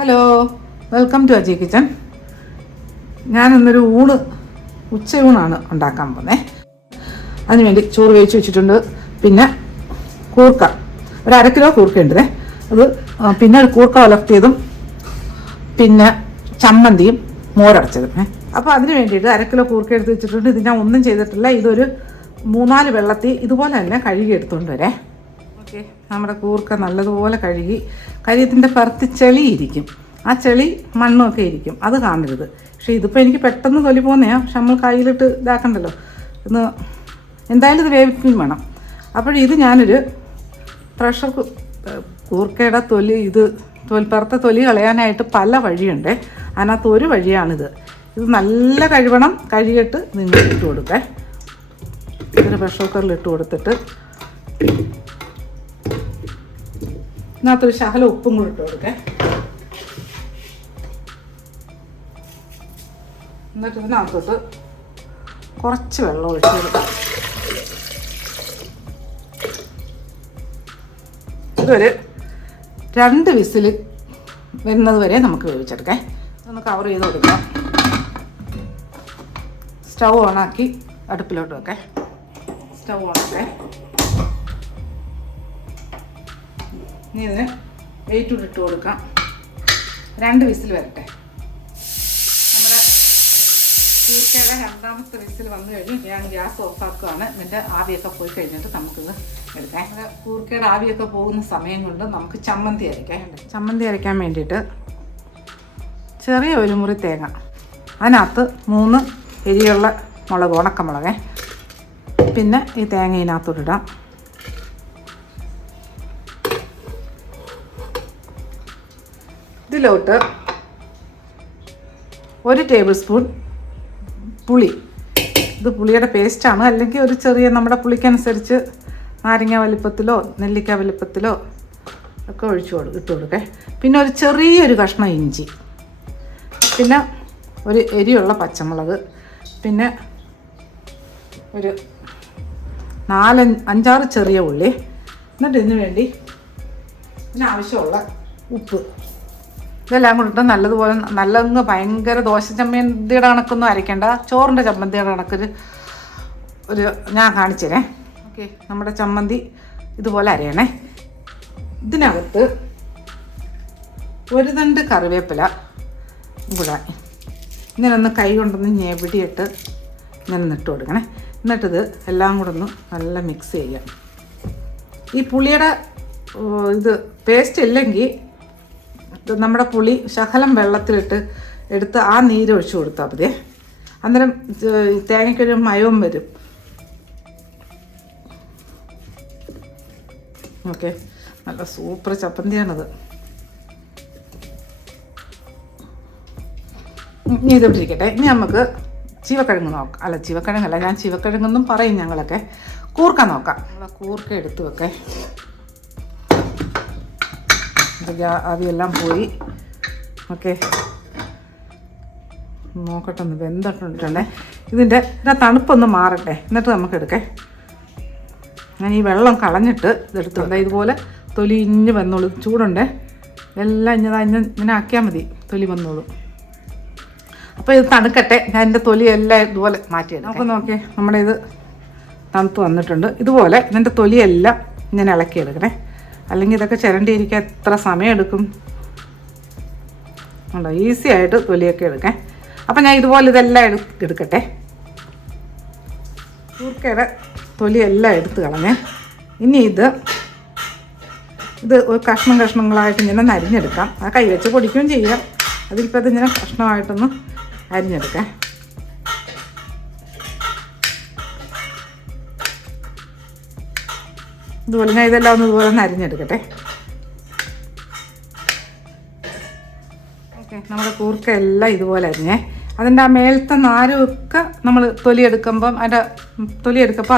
Hello, welcome to Aji kitchen. ഞാനിന്നൊരു ഉച്ചയൂണാണ് ഉണ്ടാക്കാൻ പോകുന്നത്. അതിനുവേണ്ടി ചോറ് വേവിച്ച് വെച്ചിട്ടുണ്ട്. പിന്നെ കൂർക്ക, ഒരു 1/2 കിലോ കൂർക്കയുണ്ട്. അത് പിന്നെ കൂർക്ക വളർത്തിയതും പിന്നെ ചമ്മന്തിയും മോരടച്ചതും. അപ്പോൾ അതിന് വേണ്ടിയിട്ട് 1/2 കിലോ കൂർക്ക എടുത്ത് വെച്ചിട്ടുണ്ട്. ഇത് ഞാൻ ഒന്നും ചെയ്തിട്ടില്ല. ഇതൊരു 3-4 വെള്ളത്തിൽ ഇതുപോലെ തന്നെ കഴുകി എടുത്തുകൊണ്ട് വരെ. ഓക്കെ, നമ്മുടെ കൂർക്ക നല്ലതുപോലെ കഴുകി, കരിയത്തിൻ്റെ പുറത്ത് ചെളി ഇരിക്കും, ആ ചെളി മണ്ണൊക്കെ ഇരിക്കും, അത് കാണരുത്. പക്ഷേ ഇതിപ്പോൾ എനിക്ക് പെട്ടെന്ന് തൊലി പോകുന്നതാണ്. പക്ഷെ നമ്മൾ കയ്യിലിട്ട് ഇതാക്കണ്ടല്ലോ, ഇന്ന് എന്തായാലും ഇത് വേവിക്കുകയും വേണം. അപ്പോഴിത് ഞാനൊരു കൂർക്കയുടെ തൊലി, പുറത്തെ തൊലി കളയാനായിട്ട് പല വഴിയുണ്ട്. അതിനകത്ത് ഒരു വഴിയാണിത്. ഇത് നല്ല കഴുകണം. കഴുകിയിട്ട് നിങ്ങൾ ഇട്ട് കൊടുക്കേ. ഒരു പ്രഷർ കുക്കറിൽ ഇട്ട് കൊടുത്തിട്ട് ഇതിനകത്തൊരു ശകലം ഉപ്പും കൂടി ഇട്ട് കൊടുക്കേ. എന്നിട്ട് ഇതിനകത്തോട്ട് കുറച്ച് വെള്ളം ഒഴിച്ച് കൊടുക്കാം. ഇതൊരു 2 വിസിൽ വരുന്നത് വരെ നമുക്ക് വേവിച്ചെടുക്കാം. ഒന്ന് കവർ ചെയ്ത് കൊടുക്കാം. സ്റ്റൗ ഓണാക്കി അടുപ്പിലോട്ട് വെക്കാം. സ്റ്റൗ ഓണാക്കേ. ഇനി ഇതിന് വെയിറ്റ് ഇട്ട് കൊടുക്കാം. 2 വിസിൽ വരട്ടെ. നമ്മുടെ കൂർക്കയുടെ 2ാമത്തെ വിസിൽ വന്നു കഴിഞ്ഞ് ഞാൻ ഗ്യാസ് ഓഫാക്കുകയാണ്. ഇതിൻ്റെ ആവിയൊക്കെ പോയി കഴിഞ്ഞിട്ട് നമുക്കിത് എടുക്കാം. കൂർക്കയുടെ ആവിയൊക്കെ പോകുന്ന സമയം കൊണ്ട് നമുക്ക് ചമ്മന്തി അരയ്ക്കാം. ചമ്മന്തി അരയ്ക്കാൻ വേണ്ടിയിട്ട് ചെറിയ ഒരു മുറി തേങ്ങ, അതിനകത്ത് 3 എരിയുള്ള മുളക്, ഉണക്കമുളക്, പിന്നെ ഈ തേങ്ങ ഇതിനകത്തോട്ടിടാം. ഇതിലോട്ട് 1 ടേബിൾ സ്പൂൺ പുളി. ഇത് പുളിയുടെ പേസ്റ്റാണ്. അല്ലെങ്കിൽ ഒരു ചെറിയ നമ്മുടെ പുളിക്കനുസരിച്ച് നാരങ്ങ വലിപ്പത്തിലോ നെല്ലിക്ക വലിപ്പത്തിലോ ഒക്കെ ഇട്ട് കൊടുക്കേ. പിന്നെ ഒരു ചെറിയൊരു കഷ്ണം ഇഞ്ചി, പിന്നെ ഒരു എരിയുള്ള പച്ചമുളക്, പിന്നെ ഒരു 4-5-6 ചെറിയ ഉള്ളി. എന്നിട്ട് ഇതിന് വേണ്ടി ഇതിനാവശ്യമുള്ള ഉപ്പ്, ഇതെല്ലാം കൂടിട്ട് നല്ലതുപോലെ നല്ലങ്ങ് ഭയങ്കര ദോശ ചമ്മന്തിയുടെ കണക്കൊന്നും അരയ്ക്കേണ്ട, ചോറിൻ്റെ ചമ്മന്തിയുടെ കണക്കൊരു ഞാൻ കാണിച്ചുതരേ. ഓക്കെ, നമ്മുടെ ചമ്മന്തി ഇതുപോലെ അരയണേ. ഇതിനകത്ത് 1 തണ്ട് കറിവേപ്പില കൂടെ ഇങ്ങനെ ഒന്ന് കൈ കൊണ്ടൊന്ന് ഞെവിടിയിട്ട് ഇങ്ങനെ ഇട്ട് കൊടുക്കണേ. എന്നിട്ടിത് എല്ലാം കൂടെ ഒന്ന് നല്ല മിക്സ് ചെയ്യാം. ഈ പുളിയുടെ പേസ്റ്റ് ഇല്ലെങ്കിൽ നമ്മുടെ പുളി ശകലം വെള്ളത്തിലിട്ട് എടുത്ത് ആ നീര് ഒഴിച്ചു കൊടുത്താൽ മതിയേ. അന്നേരം തേങ്ങയ്ക്കൊരു മയവും വരും. ഓക്കെ, നല്ല സൂപ്പർ ചമ്മന്തിയാണത്. ഇനി ഇതിവിടെ ഇരിക്കട്ടെ. ഇനി നമുക്ക് ചീവക്കിഴങ്ങ് നോക്കാം. അല്ല, ചീവക്കിഴങ്ങല്ല, ഞാൻ ചീവക്കിഴങ്ങെന്നും പറയും ഞങ്ങളൊക്കെ. കൂർക്ക നോക്കാം. നമ്മളെ കൂർക്ക എടുത്ത് വെക്കേ. ആവിയെല്ലാം പോയി. ഓക്കെ, നോക്കട്ടെ ഒന്ന് വെന്തിട്ടുണ്ടേ. ഇതിൻ്റെ തണുപ്പൊന്ന് മാറട്ടെ, എന്നിട്ട് നമുക്ക് എടുക്കേ. ഞാൻ ഈ വെള്ളം കളഞ്ഞിട്ട് ഇതെടുത്തുണ്ട്. ഇതുപോലെ തൊലി ഇഞ്ഞ് വന്നോളൂ. ചൂടുണ്ടേ, എല്ലാം ഇങ്ങനെ ആക്കിയാൽ മതി, തൊലി വന്നോളൂ. അപ്പോൾ ഇത് തണുക്കട്ടെ. ഞാൻ എൻ്റെ തൊലി എല്ലാം ഇതുപോലെ മാറ്റിയിടാം. അപ്പോൾ നോക്കിയേ, നമ്മുടെ ഇത് തണുത്ത് വന്നിട്ടുണ്ട്. ഇതുപോലെ ഇതിൻ്റെ തൊലിയെല്ലാം ഇങ്ങനെ ഇളക്കിയെടുക്കണേ. അല്ലെങ്കിൽ ഇതൊക്കെ ചിരണ്ടിയിരിക്കാൻ എത്ര സമയം എടുക്കും. ഉണ്ടോ, ഈസി ആയിട്ട് തൊലിയൊക്കെ എടുക്കാം. അപ്പം ഞാൻ ഇതുപോലെ ഇതെല്ലാം എടുക്കട്ടെ. കൂർക്കയുടെ തൊലിയെല്ലാം എടുത്ത് കളഞ്ഞേ. ഇനി ഇത് ഒരു കഷ്ണങ്ങളായിട്ട് ഇങ്ങനെ അരിഞ്ഞെടുക്കാം. ആ കൈ വെച്ച് പൊടിക്കുകയും ചെയ്യാം. അതിലിപ്പോൾ ഇതിങ്ങനെ കഷ്ണമായിട്ടൊന്ന് അരിഞ്ഞെടുക്കാം. ഇതുപോലെ ഞാൻ ഇതെല്ലാം ഇതുപോലെ ഒന്ന് അരിഞ്ഞെടുക്കട്ടെ. ഓക്കെ, നമ്മുടെ കൂർക്ക എല്ലാം ഇതുപോലെ അരിഞ്ഞേ. അതിൻ്റെ ആ മേലത്തെ നാരൊക്കെ നമ്മൾ തൊലിയെടുക്കുമ്പോൾ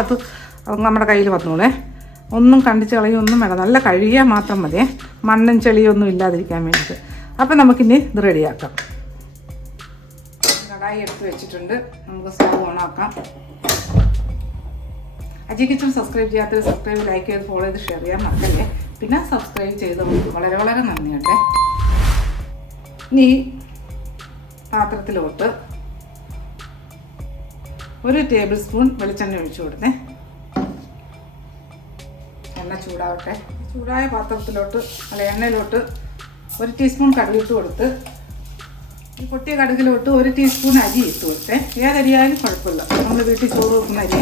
അത് നമ്മുടെ കയ്യിൽ വന്നോളേ. ഒന്നും കണ്ടിച്ച് കളയൊന്നും വേണം. നല്ല കഴുകിയാൽ മാത്രം മതിയേ, മണ്ണും ചെളിയൊന്നും ഇല്ലാതിരിക്കാൻ വേണ്ടിയിട്ട്. അപ്പം നമുക്കിനി ഇത് റെഡിയാക്കാം. കടായി എടുത്ത് വെച്ചിട്ടുണ്ട്. നമുക്ക് സ്റ്റൗ ഓണാക്കാം. അജി കിച്ചൺ സബ്സ്ക്രൈബ് ചെയ്യാത്തവർ സബ്സ്ക്രൈബ്, ലൈക്ക് ചെയ്ത് ഫോളോ ചെയ്ത് ഷെയർ ചെയ്യാൻ മറക്കല്ലേ. പിന്നെ സബ്സ്ക്രൈബ് ചെയ്ത് വളരെ വളരെ നന്ദിയുണ്ട്. ഇനി ഈ പാത്രത്തിലോട്ട് 1 ടേബിൾ സ്പൂൺ വെളിച്ചെണ്ണ ഒഴിച്ചു കൊടുത്തേ. എണ്ണ ചൂടാവട്ടെ. ചൂടായ പാത്രത്തിലോട്ട് എണ്ണയിലോട്ട് 1 ടീസ്പൂൺ കടുകിട്ട് കൊടുത്ത്, ഈ പൊട്ടിയ കടുകിലോട്ട് 1 ടീസ്പൂൺ അരി ഇട്ട് കൊടുത്തേ. ഏതരിയായാലും കുഴപ്പമില്ല, നമ്മൾ വീട്ടിൽ ചോറ് വെക്കുന്ന അരി.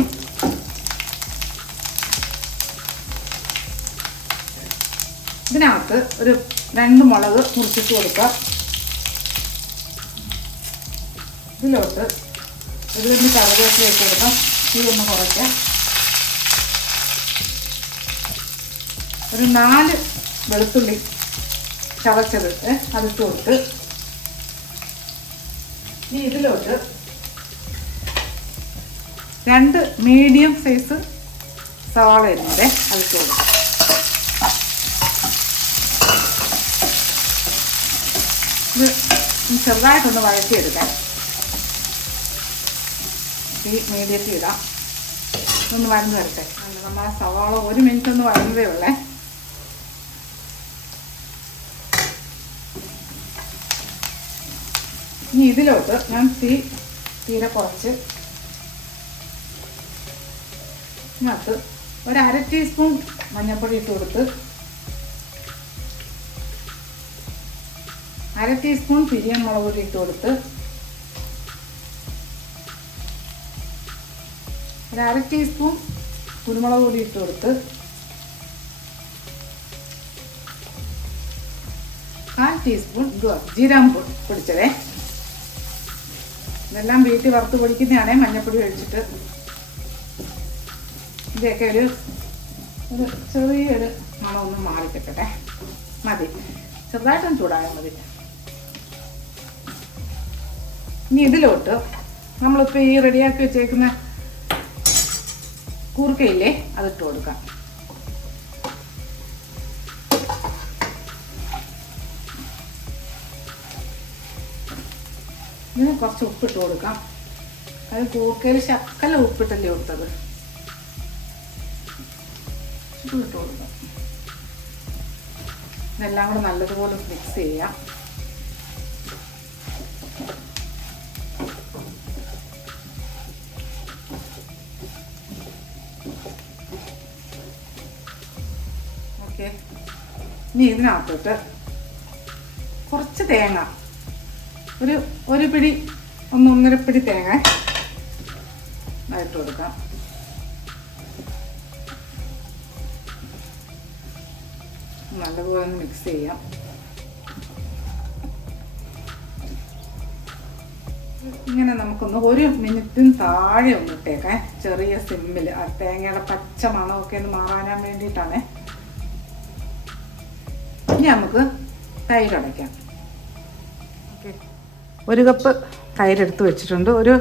ഇതിനകത്ത് ഒരു 2 മുളക് മുറിച്ചിട്ട് കൊടുക്കാം. ഇതിലോട്ട് 1 കണ്ടി കറിവേപ്പില ഇട്ട് കൊടുക്കാം. ഇതൊന്ന് കുറയ്ക്കാം. ഒരു 4 വെളുത്തുള്ളി ചതച്ചത് അതിട്ട് കൊടുത്ത്, ഇനി ഇതിലോട്ട് 2 മീഡിയം സൈസ് സവാള ഇരുന്നത് അതിട്ട് കൊടുക്കാം. ഇത് ചെറുതായിട്ടൊന്ന് വഴറ്റിയെടുക്കാം. ഈ മീഡിയത്തിൽ ഇടാം. ഇതൊന്ന് വഴന്ന് വരട്ടെ. നമ്മൾ ആ സവാള 1 മിനിറ്റ് ഒന്ന് വഴന്നതേ ഉള്ളേ. ഇനി ഇതിലോട്ട് ഞാൻ തീരെ കുറച്ച് ഇതിനകത്ത് 1/2 ടീസ്പൂൺ മഞ്ഞൾപ്പൊടി ഇട്ട് കൊടുത്ത്, 1/2 ടീസ്പൂൺ പിരിയൻ മുളക് പൊടി ഇട്ട് കൊടുത്ത്, 1/2 ടീസ്പൂൺ കുരുമുളക് പൊടി ഇട്ട് കൊടുത്ത്, 1/4 ടീസ്പൂൺ ജീരകം പൊടിച്ചതേ. ഇതെല്ലാം വീട്ടിൽ വറുത്ത് പൊടിക്കുന്നതാണേ. മഞ്ഞൾപ്പൊടി ഒഴിച്ചിട്ട് ഇതൊക്കെ ഒരു ചെറിയൊരു മണം ഒന്ന് മാറിക്കിട്ടട്ടെ. മതി, ചെറുതായിട്ടൊന്ന് ചൂടായാൽ മതി. ഇനി ഇതിലോട്ട് നമ്മളിപ്പോൾ ഈ റെഡിയാക്കി വെച്ചേക്കുന്ന കൂർക്കയില്ലേ അതിട്ട് കൊടുക്കാം. ഇതിന് കുറച്ച് ഉപ്പിട്ട് കൊടുക്കാം. അത് കൂർക്കയിൽ ശക്കല ഉപ്പിട്ടല്ലേ കൊടുത്തത്, ഇട്ട് കൊടുക്കാം. ഇതെല്ലാം കൂടെ നല്ലതുപോലെ മിക്സ് ചെയ്യാം. ഓക്കെ. ഇനി ഇതിനകത്തോട്ട് കുറച്ച് തേങ്ങ, ഒരു പിടി 1-1.5 പിടി തേങ്ങ ഇട്ട് കൊടുക്കാം. നല്ലപോലെ ഒന്ന് മിക്സ് ചെയ്യാം. ഇങ്ങനെ നമുക്കൊന്ന് 1 മിനിറ്റിന് താഴെ ഒന്ന് ഇട്ടേക്കാം. ചെറിയ സിമ്മിൽ ആ തേങ്ങയുടെ പച്ച മണമൊക്കെ ഒന്ന് മാറാൻ വേണ്ടിയിട്ടാണ്. ഇനി നമുക്ക് തൈര് അടയ്ക്കാം. ഓക്കെ, 1 കപ്പ് തൈരെടുത്ത് വെച്ചിട്ടുണ്ട്. ഒരു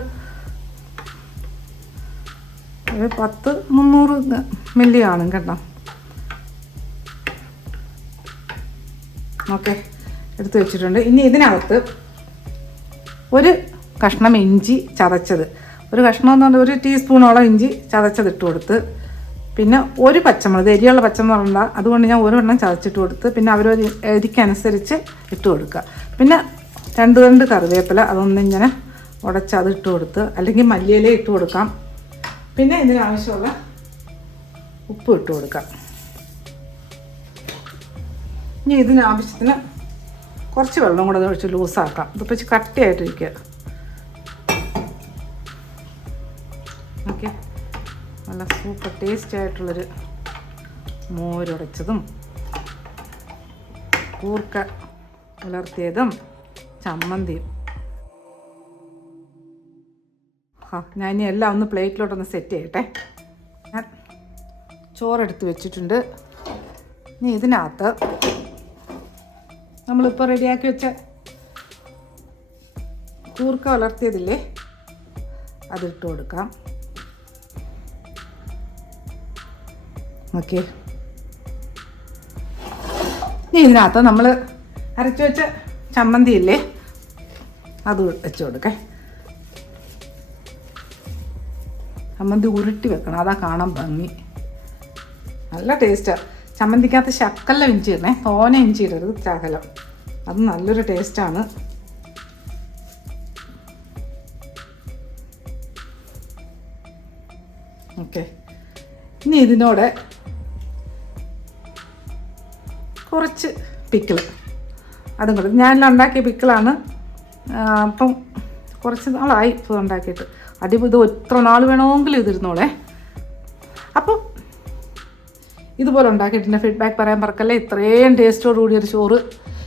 300 മില്ലി കാണും കേട്ടോ. ഓക്കെ, എടുത്ത് വെച്ചിട്ടുണ്ട്. ഇനി ഇതിനകത്ത് 1 കഷ്ണം ഇഞ്ചി ചതച്ചത്, 1 കഷ്ണം എന്ന് പറഞ്ഞാൽ 1 ടീസ്പൂണോളം ഇഞ്ചി ചതച്ചത് ഇട്ട് കൊടുത്ത്, പിന്നെ 1 പച്ചമുളക്, എരിയുള്ള പച്ചമുളകുണ്ട, അതുകൊണ്ട് ഞാൻ 1 എണ്ണം ചതച്ചിട്ട് കൊടുത്ത്, പിന്നെ അവരൊരു എരിക്കനുസരിച്ച് ഇട്ട് കൊടുക്കുക. പിന്നെ 2 കറിവേപ്പില അതൊന്നിങ്ങനെ ഉടച്ച് അത് ഇട്ട് കൊടുത്ത്, അല്ലെങ്കിൽ മല്ലിയില ഇട്ട് കൊടുക്കാം. പിന്നെ ഇതിനാവശ്യമുള്ള ഉപ്പ് ഇട്ട് കൊടുക്കാം. ഇനി ഇതിനാവശ്യത്തിന് കുറച്ച് വെള്ളം കൂടെ ഒഴിച്ച് ലൂസാക്കാം. ഇതിപ്പോൾ വെച്ച് കട്ടിയായിട്ടിരിക്കുക. ഓക്കെ, നല്ല സൂപ്പർ ടേസ്റ്റ് ആയിട്ടുള്ളൊരു മോരുടച്ചതും കൂർക്ക ഉലർത്തിയതും ചമ്മന്തിയും. ഞാൻ ഇനി എല്ലാം ഒന്ന് പ്ലേറ്റിലോട്ടൊന്ന് സെറ്റ് ചെയ്യട്ടെ. ഞാൻ ചോറെടുത്ത് വെച്ചിട്ടുണ്ട്. ഇനി ഇതിനകത്ത് നമ്മളിപ്പോൾ റെഡിയാക്കി വെച്ച കൂർക്ക വളർത്തിയതില്ലേ അതിട്ട് കൊടുക്കാം. ഓക്കെ, ഇനി ഇതിനകത്ത് നമ്മൾ അരച്ച് വെച്ച ചമ്മന്തി ഇല്ലേ അത് വെച്ച് കൊടുക്കേ. ചമ്മന്തി ഉരുട്ടി വെക്കണം, അതാ കാണാൻ ഭംഗി. നല്ല ടേസ്റ്റാണ്. ചമ്മന്തിക്കകത്ത് ശക്കല ഇഞ്ചി ഇടണേ, തോനെ ഇഞ്ചി ഇടരുത്, ശകലം. അത് നല്ലൊരു ടേസ്റ്റാണ്. ഓക്കെ, ഇനി ഇതിനോടെ കുറച്ച് പിക്കിൾ, അതും കൂടെ ഞാനെല്ലാം ഉണ്ടാക്കിയ പിക്കിളാണ്. അപ്പം കുറച്ച് നാളായി ഇപ്പോൾ ഉണ്ടാക്കിയിട്ട്. ഇത് എത്ര നാൾ വേണമെങ്കിലും ഇതിരുന്നോളേ. അപ്പം ഇതുപോലെ ഉണ്ടാക്കിയിട്ട് എൻ്റെ ഫീഡ്ബാക്ക് പറയാൻ മറക്കല്ലേ. ഇത്രയും ടേസ്റ്റോട് കൂടിയൊരു ചോറ്,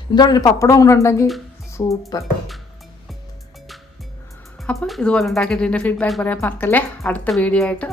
ഇതിൻ്റെ ഒരു പപ്പടവും കൂടെ ഉണ്ടെങ്കിൽ സൂപ്പർ. അപ്പോൾ ഇതുപോലെ ഉണ്ടാക്കിയിട്ട് എൻ്റെ ഫീഡ്ബാക്ക് പറയാൻ മറക്കല്ലേ. അടുത്ത വീഡിയോ ആയിട്ട്